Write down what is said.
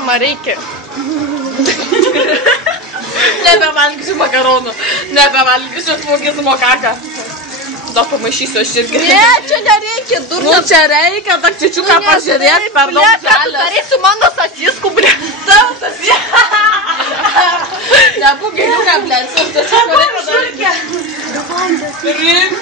man reikia. Nebevalgysiu makaronų, nebevalgysiu smūgizmo kaką. Da pamaišysiu aš irgi. Ne, čia nereikia, durna. Nu, čia reikia, tak čičiuką pažiūrėt, per daug žalės. Darysiu mano sasisku, blė. Tavo sasisku. Nebūk gėliuką, blė, su sasisku reikia daryti. Rimtai.